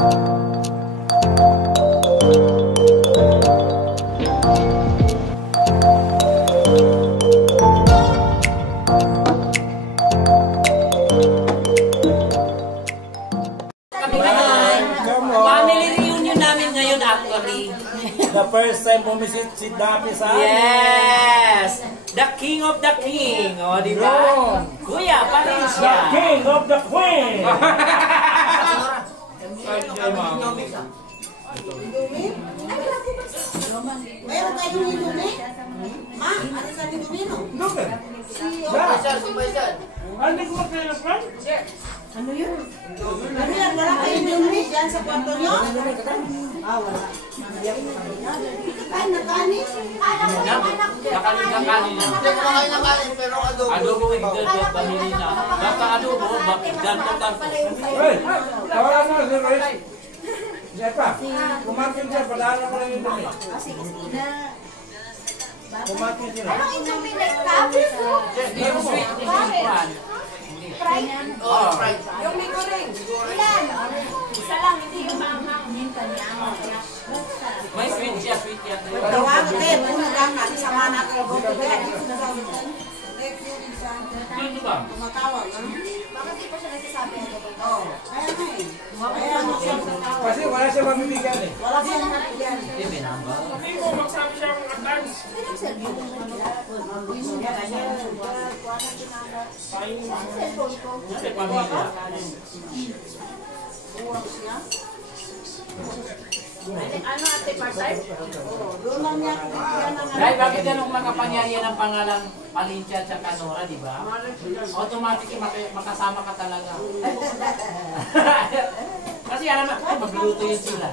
The first time bumisit si Dapi sa amin. Yes! The king of the king. O, di ba? Kuya, parin siya. The king of the queen. Meron kayong Indomie? Ma, ano sa Indomie no? Ano ko magkailan? Ano yun? Ano yan? Wala kayong Indomie dyan sa kwarto nyo? Ah, wala. Ay, nakanin? Nakanin na. Hindi ko makain ng kanin, pero adobo. Adobo with the pamili na. Baka adobo, ganto-ganto. Hey, tawagan mo si Riz. Siapa? Kumakin siya, padala ko lang yung dumi. Kumakin sila. Anong Indomie na kabis mo? Yung sweet, yung Fried? Oh, fried. Yung may goreng. Ilan? Isa lang, hindi yung maanghang. may sweet siya, sweet yan. Tawagan din, puno gakan. Sama na kayo buto din. Dito ba? Tumatawag, ano? Bakit di pa siya nagsasabi? Oo. Kaya nga eh. Kaya ano siya nagsasabi? Kasi wala siya mamibigyan eh. Wala siyang mabigyan. Hindi, binamba. Hindi mo magsabi siya ng advance. Kasi pamilya. Ano ate, part-time? Oo. Doon lang niya bigyan ng Dahil bakit ganun makapangyarihan ang pangalan Palincia at Canora, di ba? Automatic makasama ka talaga. Kasi alam mo, magluluto yun sila.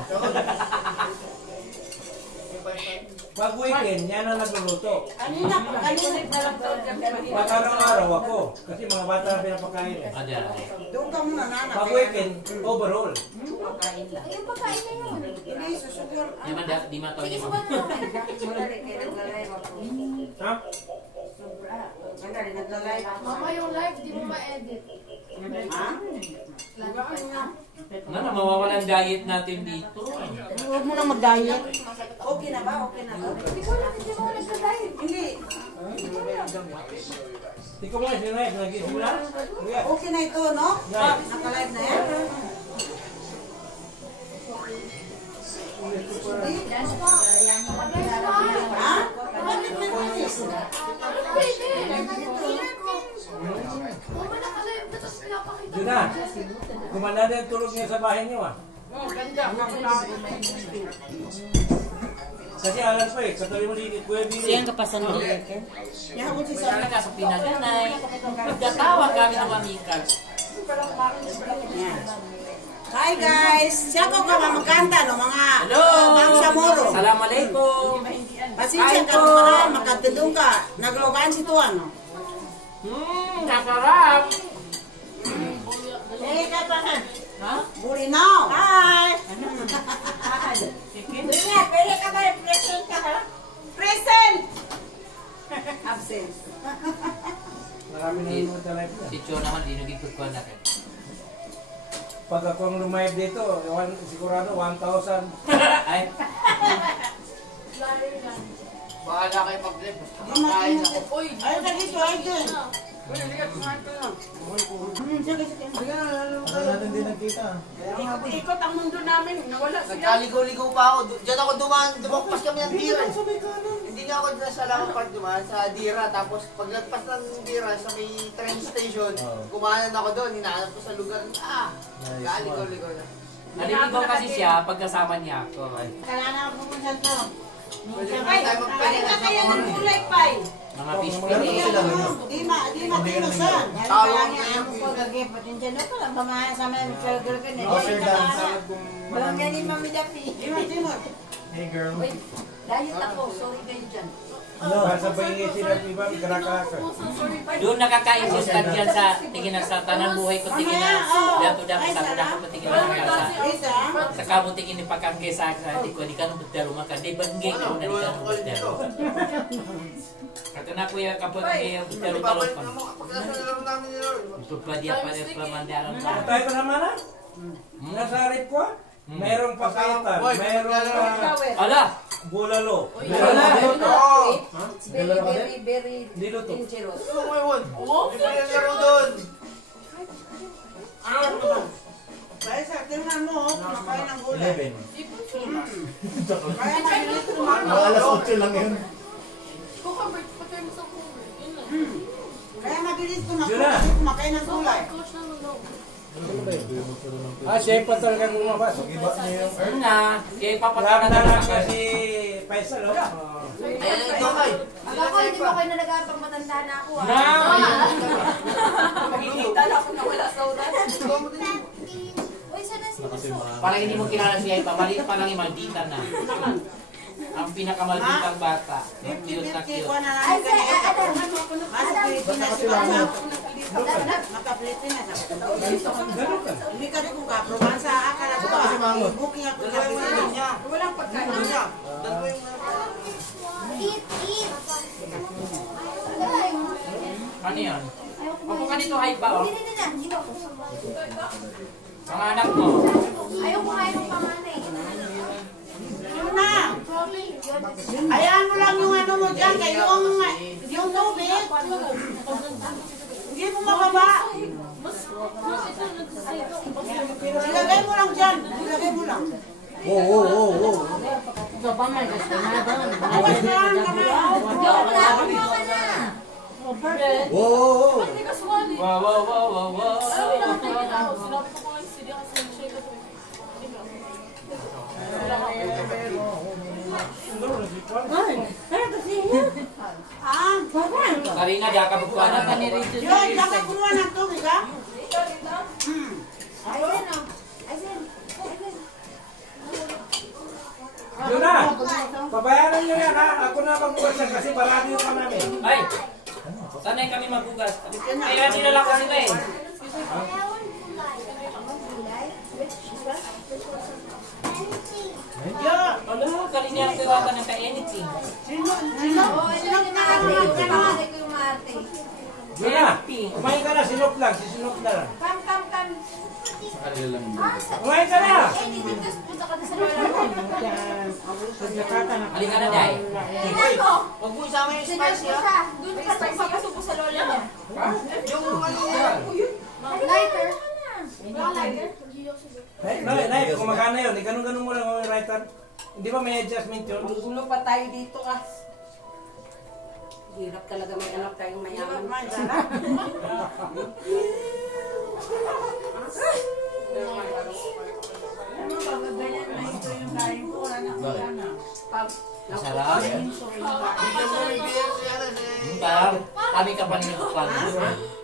Pag weekend, yan ang nagluluto. kanina na lang to. Pag araw-araw ako. Kasi mga bata ang pinapakain eh. Doon ka muna nana. Pag weekend, overall. Pagkain lang. Yung pagkain na yun. Hindi, susugur. Di mataw niya. Ha? Naglalay. Mama, yung live, di mo ma-edit. Ha? Ano, mawawalan diet natin dito. Huwag mo lang mag-diet. Okay na ba? Okay na ba? Hindi ko alam, hindi mo nagka-diet. Hindi. Hindi ko mo na sinayag. Nag-isula? Okay na ito, no? Naka-live na yan? Ha? Bakit may manis? Mama, naka-live na, tapos pinapakita Yun na. Gumanda na yung tulog niya sa bahay niyo ah. Kasi alam ko eh, katuloy mo dito, Kuya Billy. Siyang kapasan mo. Yan ako si Sarah. Talaga sa pinaganay. Magkatawa kami ng amikas. Hi guys! Siya ko ka magkanta no mga Hello! Bangsa Moro. Assalamualaikum. Pasensya ka para makatulong ka. Naglogaan si Tuan no? Nasarap. Eh, kapahan. Ha? Burinaw. Hi! Sige, pwede ka ba present ka ha? Present! Absent. Marami na yung talaga na. Si Cho naman, di nagigod ko na rin. Pag ako ang lumayab dito, sigurado 1,000. Ay, Bahala kayo pag-live. Basta makain ako. Uy, Ay, dali to, ay din. Ano natin din nagkita? Ikot ang mundo namin. Nawala siya. Nagkaligaw-ligaw pa ako. Diyan ako dumagpas kami ng Dira. Hindi nga ako sa Salamat Park dumaan, sa Dira. Tapos paglagpas ng Dira sa may train station, kumanan ako doon. Hinahanap ko sa lugar. Nagkaligaw-ligaw na. naliligaw kasi siya pagkasama niya ako. Kailangan ako pumunta to. Ay, Pwede ka kaya ng kulay, Pai. Mga fish Di matinusan. Tawag Kaya na niya yun. ako lagi patinjan ko lang pamaya sa mga girl ka na. Walang ganin mamidapi. Di matinod. Hey girl. Diet ako, sorry kayo dyan. Basta ba yung sila iba, karakaka. Doon nakaka-insist ka dyan sa tingin na sa tanang buhay ko tingin na dato-dato sa kuda ko tingin na Isa. sa kamo tingin ni pagkangke sa di ko di ka nung butero maka di banggay ko na di ka nung butero. Kato na kuya kapag kaya butero talon pa. Pagkasalam namin nila. Ito pa diya pa rin pamandaran pa. Tayo ka naman na? Nasa rip ko? Merong papaitan, Boy, merong Ala! bulalo. Very Niluto. dangerous. Ano mo yun? May pinalaro doon. Kaya sa tingnan mo, kumakain ng gulay. 11. Kaya mabilis kumain. Alas 8 lang yun. Cucumber, patay mo sa cucumber. Yun lang. Kaya mabilis Yun na. kumakain ng gulay. Coach na lang. Siya pa talaga lumabas. Iba niya yung... Ano na? Kaya Wala papatana na na lang kasi. si Faisal, oh. Ayan, ito kay. Akala ko hindi mo kayo nalagapang matanda na ako Na! Magigita na ako na wala sa ulan. Uy, sana si Puso. Parang hindi mo kilala siya, maliit pa lang yung maldita na. Ang pinakamalditang bata. Ang cute na 50-50 cute. ko na Ay, namin say, ganito. Adam. Nasa Pilipinas sila na. Maka-Pilipinas ako. Hindi ka rin kung kaproban sa akala ko. Booking ako sa Pilipinas. Walang pagkain. Eat, eat. Ay, Ano yan? ayoko Ako ka dito, hype ba? Oh? Hindi. Mga anak mo. Ayaw kumain ng panganay. Yun na. Grabe. Hayaan mo lang yung ano mo dyan. Kaya yung tubig. Hindi mo mababa. Ilagay mo lang dyan. Ilagay mo lang. Awas na lang kamay. Hindi ka sumali. Wow, wow, wow, wow, wow. Alam mo naman kita ako. Sinabi ko pa nga yung studio kasi siya ka to. Ah, Karina, di ka bukwan na ni Rachel. yun, laki kuluan ng tubig ha. Ayun o. Ayun. Yun na. Pabayaran nyo yan, ha. Ako na magbukas yan kasi barado yung namin. Ay! Sanay kami magbugas. Kaya nilala ko sila eh. Ano, Karina ang tiwata ng ka-anything. Sino? Oo, sino yung maarte? Pangalan ko yung maarte. Yun na. Kumain ka na, sinop lang. Sisinop na lang. Kam. Kumain ka na. Dito punta ka na sa lola mo. Halika na, Day. Tingnan mo. Huwag mo isama yung spicy Sinerge ha. siya. Doon ka sa pagkasubo sa lola niya. Yung ano yan. Lighter. Wala lighter? Nay, kumakain na yun. Ganun-ganun mo lang yung writer. Hindi ba may adjustment yun? Gulo pa tayo dito ah. Hirap talaga may anak tayong mayaman. Ano ba, ganyan na ito yung kain ko. Masarap. Hindi mo may beer siya na Masarap. Kami ka pa ninyo bukwan.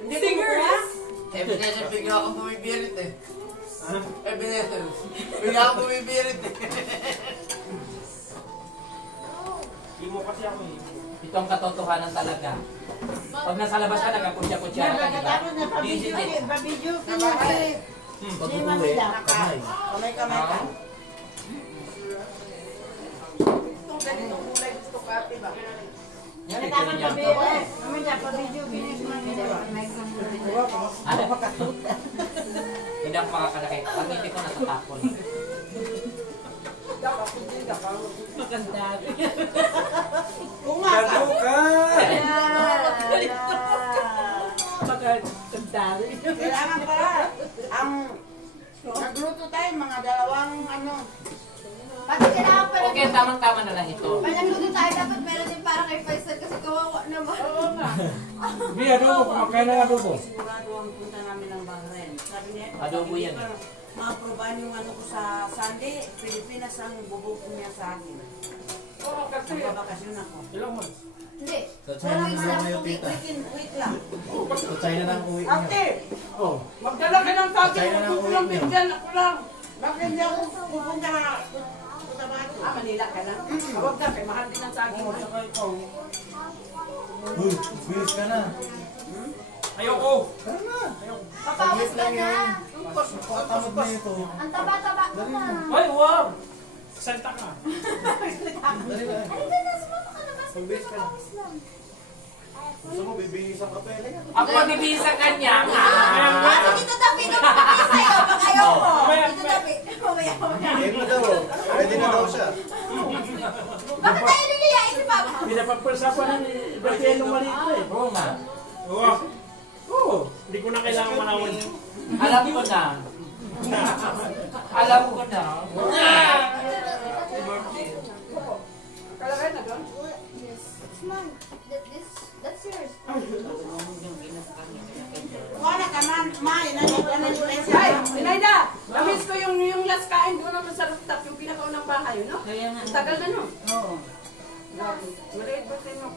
Hindi ko ba? Ebenezer, bigla akong bumibirit eh. Ebenezer, bigla akong bumibirit eh. Ito ang katotohanan talaga. Pag nasa labas ka, nagkakutya-kutya ka, di ba? This is it. Babidyo ka na eh. Hindi mamila. Kamay-kamay ka. Itong ganitong kulay gusto ka, diba? Yan, ito rin yan. Mamaya, pabidyo, finish mo nito. Ano? Hindi ako makakalaki. Pag-ibig ko natatapon. Kumaka. Kailangan pala. Ang nagluto tayo, mga dalawang ano. Pati kailangan pala. Okay, tamang-tama na lang ito. Pag nagluto tayo, dapat meron din para kay Faisal kasi kawawa naman. Bi, adobo. Kumakain na adobo. Sigurado ang punta namin ng Bahrain. Sabi niya, Adobo yan. ma-aprobahan yung ano ko sa Sunday, Pilipinas ang bubuk niya sa akin. Magbabakasyon ako. Hindi. Sa China na lang kayo, tita. Wait lang. Sa China na ang uwi niyo. Ate, Oh. magdala ka ng Sa China na ang uwi niyo. ako lang. Bakit hindi ako pupunta na Cotabato? Manila ka lang? Huwag ka, kay mahal din ang saging. Uy, bilis ka na. Ayoko. Tara na. Papawas ka na. Patamad na ito. Ang taba-taba ko na. Ay, wow. Salta ka. Dali na. Halika na, sumama ka na. Basta papawas lang. Gusto mo, bibihisan ka pa eh. Ako magbibihis sa kanya. Dito tabi ka. Sa'yo, pag ayaw mo. Dito tabi. Mamaya. Game na daw. Ready na daw siya. Bakit tayo liliyain si Papa? Pinapagpulsapan ng birthday nung maliit ko eh. Oo nga. Oo. Hindi ko na kailangan manawin. Alam ko na. Alam ko na. Kalagay na doon? That's yours. Wala ka man, may, nanipensya. Ay, Inaida! Namiss ko yung last kain doon naman sa rooftop, yung pinakaunang bahay, no? Ang tagal na, no? Oo. Maliit ba sa'yo?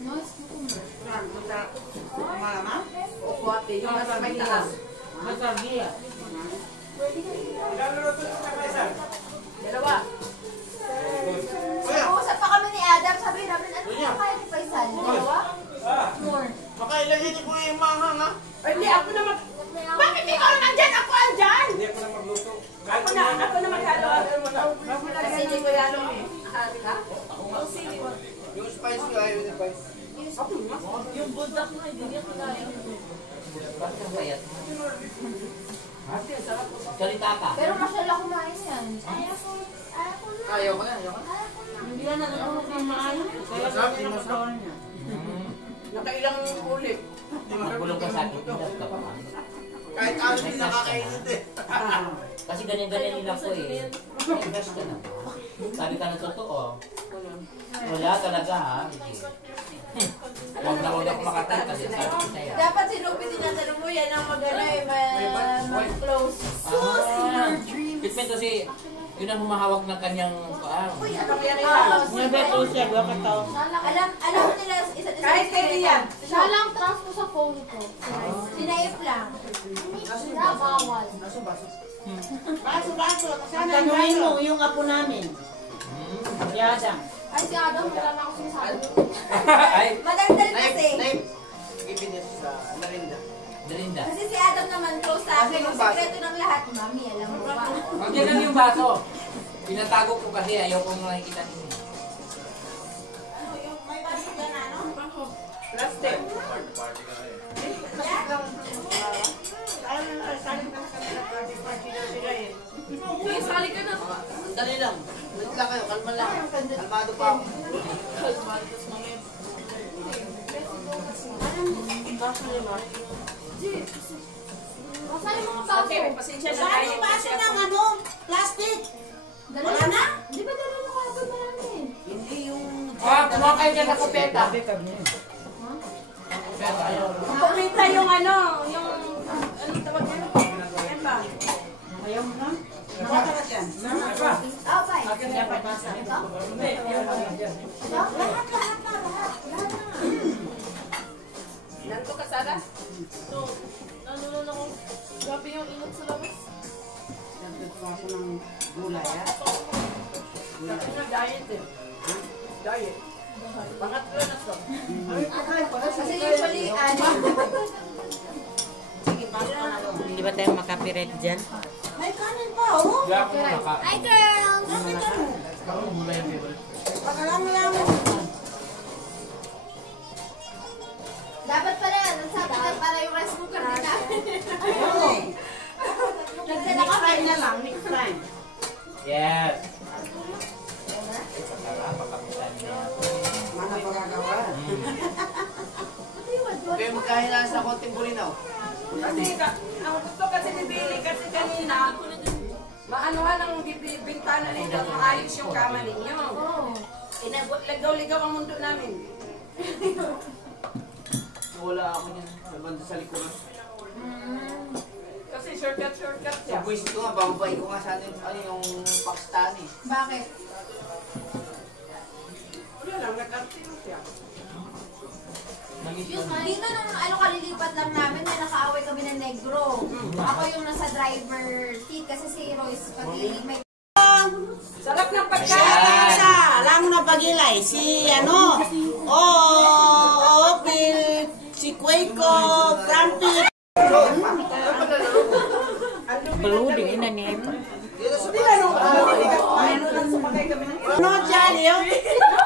No, it's not. Mama? O, ate, yung nasa may taas. Masargia. Dalawa. Nag-uusap pa kami ni Adam, sabi namin, ano kaya kaya ni Faisal? Dalawa? More. Makailan niyo po yung manghang ha? Ay, hindi, ako na Bakit ikaw naman dyan? Ako andyan! Hindi ako na magluto. Ako na maghalo. Kasi hindi ko yalo eh. Hari ka? Yung spicy ayaw niya pa. Yung buldak na, hindi niya kinain. Bakit ang bayat mo? Salita ka. Pero masyala kumain yan. Ayaw ko na, ayaw ko na. Hindi na natulog ng maano. Kaya Sabi sabi mo ng katawan niya. Nakailang ulit. Magulong ka sa akin, hindi ka pa. Kahit ano din nakakainit eh. Kasi ganyan-ganyan nila ko eh. Invest ka na. Sabi ka na totoo. Wala talaga ha. Huwag na huwag ako makatay kasi sabi ko sa'yo. Dapat si Ruby tinatanong mo yan ang mag-ano eh, mag-close. Pitment kasi yun ang humahawak ng kanyang Nabeto siya, dua ka tao. Alam nila isa Kahit kay Rian. Siya lang trans ko sa phone ko. Sinaip lang. Bawal. Baso. Tanungin mo yung apo namin. Si Adam. Ay, si Adam, wala na ako sinasabi. Ay, Madaldal kasi. Ibinis sa Narinda. Dalinda. Kasi si Adam naman close sa akin. Yung sekreto ng lahat, Mami, alam mo ba? Huwag yan lang yung baso. Pinatago ko kasi ayaw kong nakikita ninyo. May baso dyan ano? Plastic. Hindi, sali ka na. Dali lang. Wait lang kayo, kalma lang. Kalmado pa ako. Masali mga baso. Okay, may pasensya na Saan tayo. yung baso ng ano? Plastic? Wala na? Di ba dala mo kagad marami? Hindi yung... Kumuha kayo dyan na kupeta. Kumita yung ano tawag yan? Yan ba? Ayaw mo na? Nakata ka dyan. Oh, bye. Dapat basa. Lahat na. Nanto ka, Sara? Nanunan ako. Grabe yung init sa labas. Dapat baso ng gulay ha? Sabi na diet eh. Diet. Pangatlo na to. Kasi usually, Sige, baso ka na doon. Hindi ba tayo makapirate dyan? May kanin pa oh. Hi, girls! Bakit ano? Pagkalang Dapat pala, nagsabi na para yung rice cooker din namin. Oo. Nagsala ka Next time na lang, next time. Yes. Mana pagkagawa? Okay, magkahilaan sa konting bulinaw. Kasi, ang gusto kasi ni Billy kasi kanina, maanuhan ang bintana nito, maayos yung kama ninyo. Ligaw-ligaw ang mundo namin. Wala ako niyan. Nabanda sa likuran. Kasi shortcut siya. Sa voice ko nga, bababay ko nga sana yung Pakistani. Bakit? Wala lang, nag-artino siya. Dito nung kalilipat lang namin, may nakaaway kami ng negro. Ako yung nasa driver seat kasi si Royce pati may... Sarap ng pagkain! Sa alam mo na pagilay, si ano? Si Quaco, Crumpy. Baluding ina niya ito. Ano, Jolly?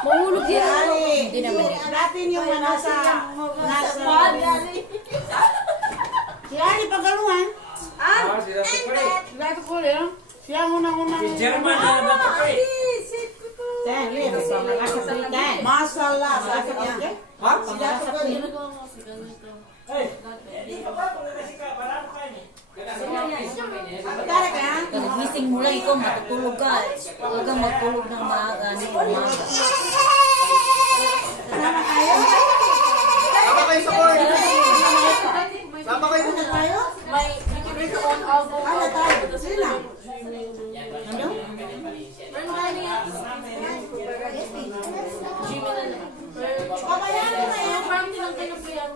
Mahulog yan. Jolly. Hindi naman eh. Natin yung nasa pod. Si Jolly, pagaluhan. Ah! Sila sa kulit. Live ko ko yan. Siya ang unang-unang. Si German na ba ito kayo? Masala. Sakit yan. Ha? Sila sa ko. Hey, di ka ba kung nagkasi ka? Parang kayo ni. Tara ka. Gising mo lang ikaw, matutulog ka. Huwag kang magtulog ng maaga. Umaga. Kasama tayo? Sama kayo sa court. Sama kayo. Ano tayo? May bring your own album. Ano tayo? Sila. Ano? Pabayaan mo na yan. Parang tinangkay ng player.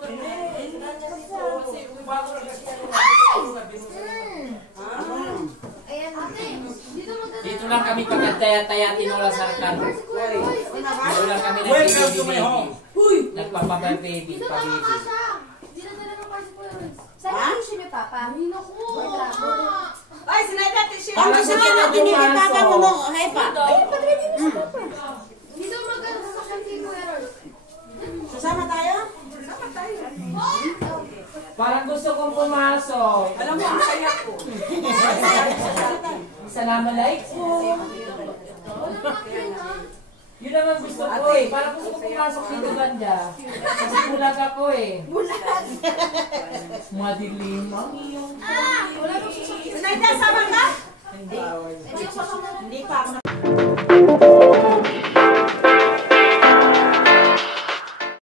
Ayan, ate. Dito maganda. Dito lang kami pagkataya-taya tinola sa arkan. Dito lang kami Welcome to my home. nagpapabay-baby, Dito pa-baby. tama ka siya. Dito talaga party po yun. Saan yung tissue niyo, Papa? Hindi na ko. Ay, sinagati siya. Ang gusto niya natin ni Papa mo mo. Hey pa. Dito maganda sa kantin mo, Errol. Sasama tayo? Parang gusto kong pumasok. Alam mo, ang saya ko. Assalamualaikum. Yun naman gusto ko eh. Parang gusto ko pumasok dito banda. Kasi bulag ako eh. Bulag. Madilim ang iyong. Wala nang susunod. Sinagati, sama ka? Hindi ako Hindi pa ako